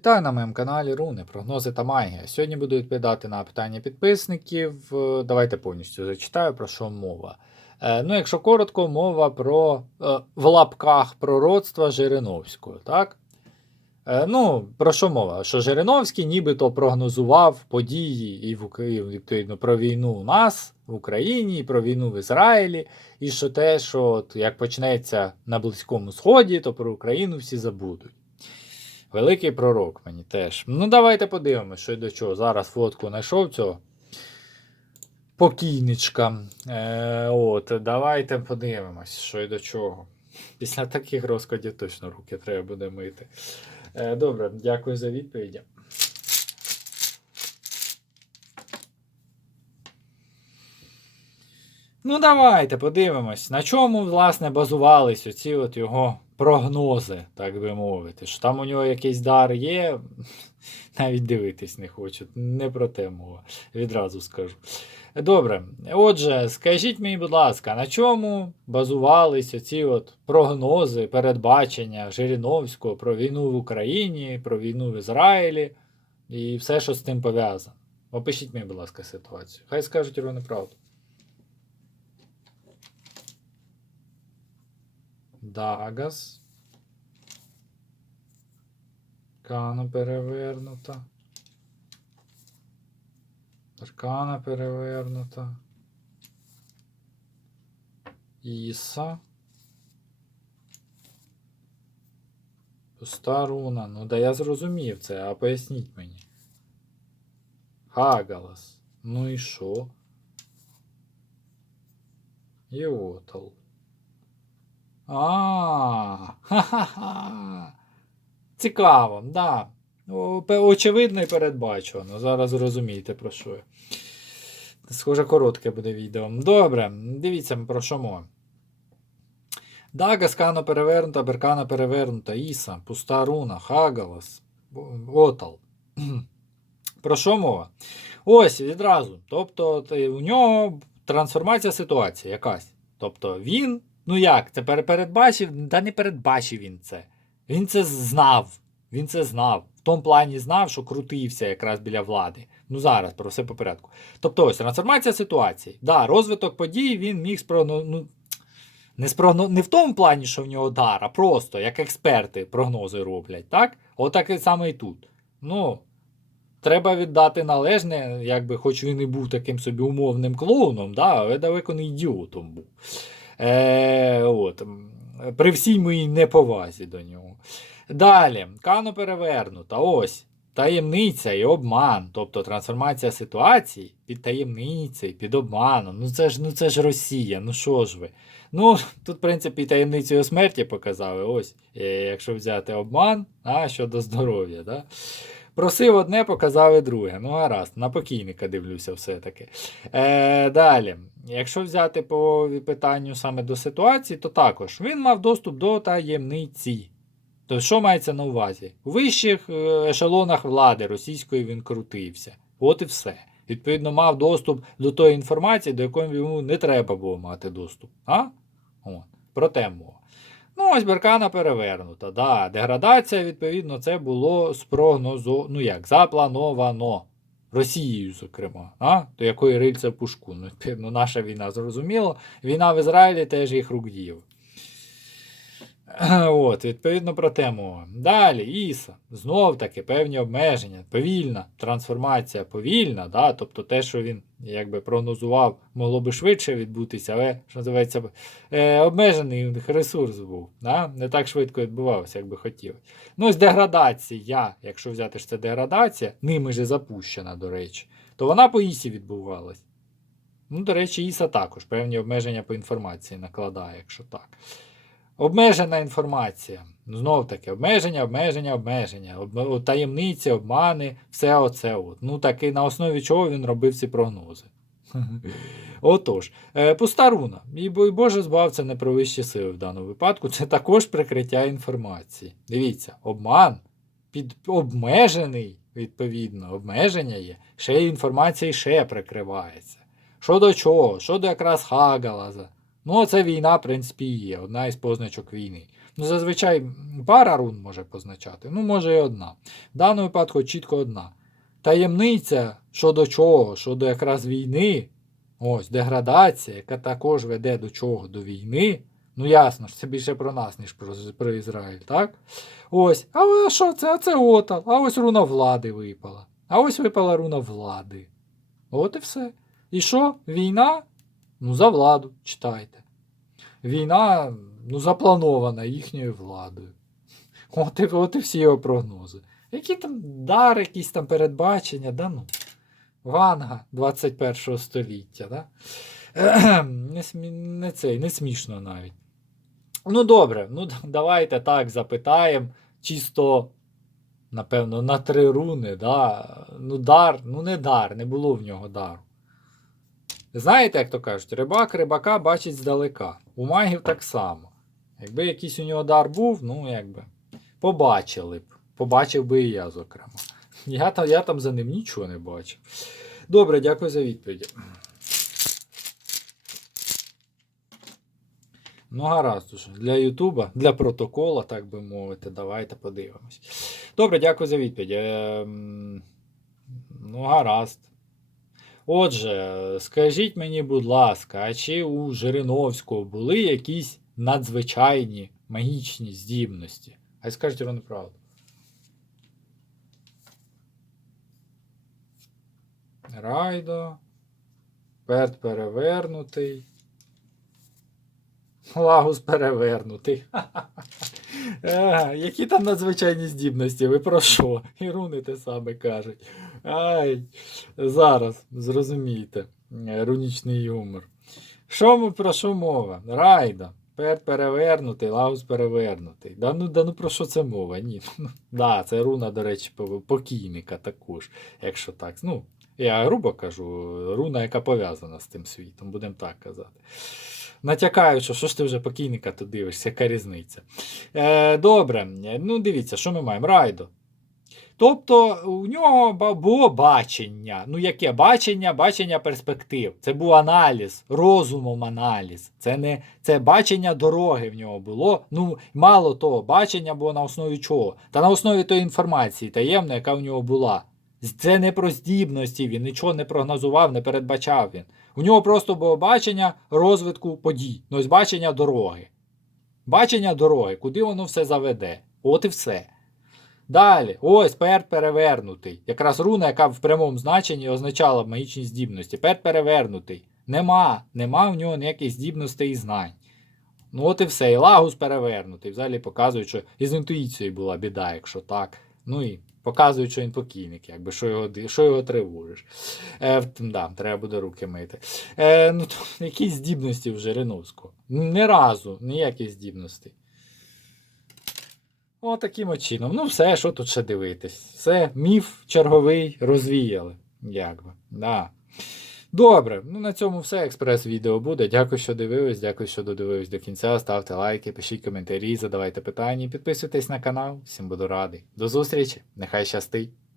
Вітаю на моєму каналі Руни, прогнози та магія. Сьогодні буду відповідати на питання підписників. Давайте повністю зачитаю, про що мова. Е, ну, якщо коротко, мова про е, в лапках пророцтва Жириновського. Так? Е, ну, про що мова? Що Жириновський нібито прогнозував події і в відповідно, про війну у нас в Україні, і про війну в Ізраїлі, і що те, що от, як почнеться на Близькому Сході, то про Україну всі забудуть. Великий пророк мені теж. Ну, давайте подивимось, що й до чого. Зараз фотку знайшов цього покійничка. Е, от, давайте подивимось, що й до чого. Після таких розкладів точно руки треба буде мити. Е, добре, дякую за відповіді. Ну, давайте подивимось, на чому, власне, базувались оці от його прогнози, так би мовити. Що там у нього якийсь дар є, навіть дивитись не хочу. Не про те мова, відразу скажу. Добре, отже, скажіть мені, будь ласка, на чому базувались оці от прогнози, передбачення Жириновського про війну в Україні, про війну в Ізраїлі і все, що з тим пов'язано? Опишіть мені, будь ласка, ситуацію. Хай скажуть його неправду. Дагас. Аркана перевернута. Аркана перевернута. Іса. Пуста руна. Ну да я зрозумів це, а поясніть мені. Хагалас. Ну і що? Йотл. А, ха-ха-ха. Цікаво, да. Очевидно і передбачено. Зараз зрозумієте про що. я. Схоже, коротке буде відео. Добре, дивіться про що мова. Дага, скано перевернута, беркана перевернута, Іса, пуста руна, Хагалас, Отал. Про що мова? Ось відразу. Тобто у нього трансформація ситуації якась. Тобто він, ну як, це передбачив, та не передбачив він це. Він це знав. Він це знав. В тому плані знав, що крутився якраз біля влади. Ну зараз про все по порядку. Тобто ось трансформація ситуації. Да, розвиток подій він міг спрогно... ну, не, спрогно... не в тому плані, що в нього дар, а просто як експерти прогнози роблять, так? Отак і саме і тут. Ну, треба віддати належне, якби хоч він і був таким собі умовним клоуном, да, але далеко не ідіотом був. Е, от, при всій моїй неповазі до нього. Далі, Кано перевернута. Ось. Таємниця і обман, тобто трансформація ситуації під таємницею, під обманом. Ну це ж ну це ж Росія, ну що ж ви? Ну, тут, в принципі, і таємницю смерті показали. Ось, е, якщо взяти обман, а щодо здоров'я. Да? Просив одне, показали друге. Ну, гаразд, на покійника дивлюся все-таки. Е, далі, якщо взяти по питанню саме до ситуації, то також він мав доступ до таємниці. То що мається на увазі? У вищих е, ешелонах влади російської він крутився. От і все. Відповідно, мав доступ до тої інформації, до якої йому не треба було мати доступ. А? От. Про те. Ну, ось Беркана перевернута. Да, деградація, відповідно, це було спрогнозо... ну як, заплановано. Росією, зокрема, а? до якої рильця пушку. Ну, відповідно, наша війна зрозуміло. Війна в Ізраїлі теж їх рук діяв. От, відповідно про тему. Далі, Іса. Знов таки певні обмеження, повільна трансформація повільна, да? тобто те, що він якби прогнозував, могло би швидше відбутися, але що називається, е, обмежений ресурс був. Да? Не так швидко відбувався, як би хотілося. Ну, ось деградація, якщо взяти що це деградація, ними же запущена, до речі, то вона по Ісі відбувалась. Ну, до речі, Іса також певні обмеження по інформації накладає, якщо так. Обмежена інформація. Знов таки, обмеження, обмеження, обмеження. Об- Таємниці, обмани, все оце. От. Ну таки на основі чого він робив ці прогнози. Отож, е, пуста руна. І бо- і Боже збавця не про вищі сили в даному випадку. Це також прикриття інформації. Дивіться, обман під обмежений, відповідно, обмеження є. Ще інформація ще прикривається. Що до чого? Що до якраз Хагалаза. Ну, це війна, в принципі, і є, одна із позначок війни. Ну, зазвичай пара рун може позначати, ну, може і одна. В даному випадку чітко одна. Таємниця щодо чого, щодо якраз війни, ось деградація, яка також веде до чого? До війни. Ну, ясно ж, це більше про нас, ніж про, про Ізраїль, так? Ось. А що це? А це отал. А ось руна влади випала. А ось випала руна влади. От і все. І що? Війна? Ну, за владу читайте. Війна ну, запланована їхньою владою. От і, от і всі його прогнози. Які там дар, якісь там передбачення, да ну. Ванга 21 століття, да? не, не, цей, не смішно навіть. Ну, добре, ну давайте так запитаємо. Чисто, напевно, на три руни, да? Ну, дар, ну не дар, не було в нього дару. Знаєте, як то кажуть, рибак рибака бачить здалека. У магів так само. Якби якийсь у нього дар був, ну якби побачили б. Побачив би і я, зокрема. Я там, я там за ним нічого не бачив. Добре, дякую за відповіді. Ну, гаразд уже. Для Ютуба, для протокола, так би мовити, давайте подивимось. Добре, дякую за відповідь. Ем, ну, гаразд. Отже, скажіть мені, будь ласка, а чи у Жириновського були якісь надзвичайні магічні здібності? А й скажіть вони правду. Райдо. Перт перевернутий. Лагус перевернутий. Е, які там надзвичайні здібності? Ви про що? І руни те саме кажуть. Ай, зараз зрозумієте. Е, Рунічний юмор. Що ми про що мова? Райда. Перт перевернутий, Лагус перевернутий. Да ну, да ну про що це мова? Ні. Да, це руна, до речі, по- покійника також, якщо так. Ну, я грубо кажу, руна, яка пов'язана з тим світом, будемо так казати. Натякаю, що що ж ти вже покійника тут дивишся, яка різниця. Е, добре, ну дивіться, що ми маємо? Райдо. Тобто у нього було бачення. Ну, яке бачення? Бачення перспектив. Це був аналіз, розумом аналіз. Це не це бачення дороги в нього було. Ну, мало того, бачення було на основі чого? Та на основі тої інформації таємної, яка в нього була. Це не про здібності, він нічого не прогнозував, не передбачав він. У нього просто було бачення розвитку подій. Ну, бачення дороги. Бачення дороги, куди воно все заведе. От і все. Далі, ось перт перевернутий. Якраз руна, яка в прямому значенні означала магічні здібності. Перт перевернутий. Нема, нема в нього ніяких здібностей і знань. Ну от і все. І лагус перевернутий. Взагалі показують, що із інтуїцією була біда, якщо так. Ну і показують, що він покійник, якби що його, що його тривожиш. Е, да, треба буде руки мити. Е, ну, то, які здібності в Жириновського? Ні разу, ніяких здібностей. Отаким от чином. Ну, все, що тут ще дивитись. Все, міф черговий розвіяли. Якби. Да. Добре, ну на цьому все. Експрес-відео буде. Дякую, що дивились, дякую, що додивились до кінця. Ставте лайки, пишіть коментарі, задавайте питання, підписуйтесь на канал. Всім буду радий. До зустрічі, нехай щастить!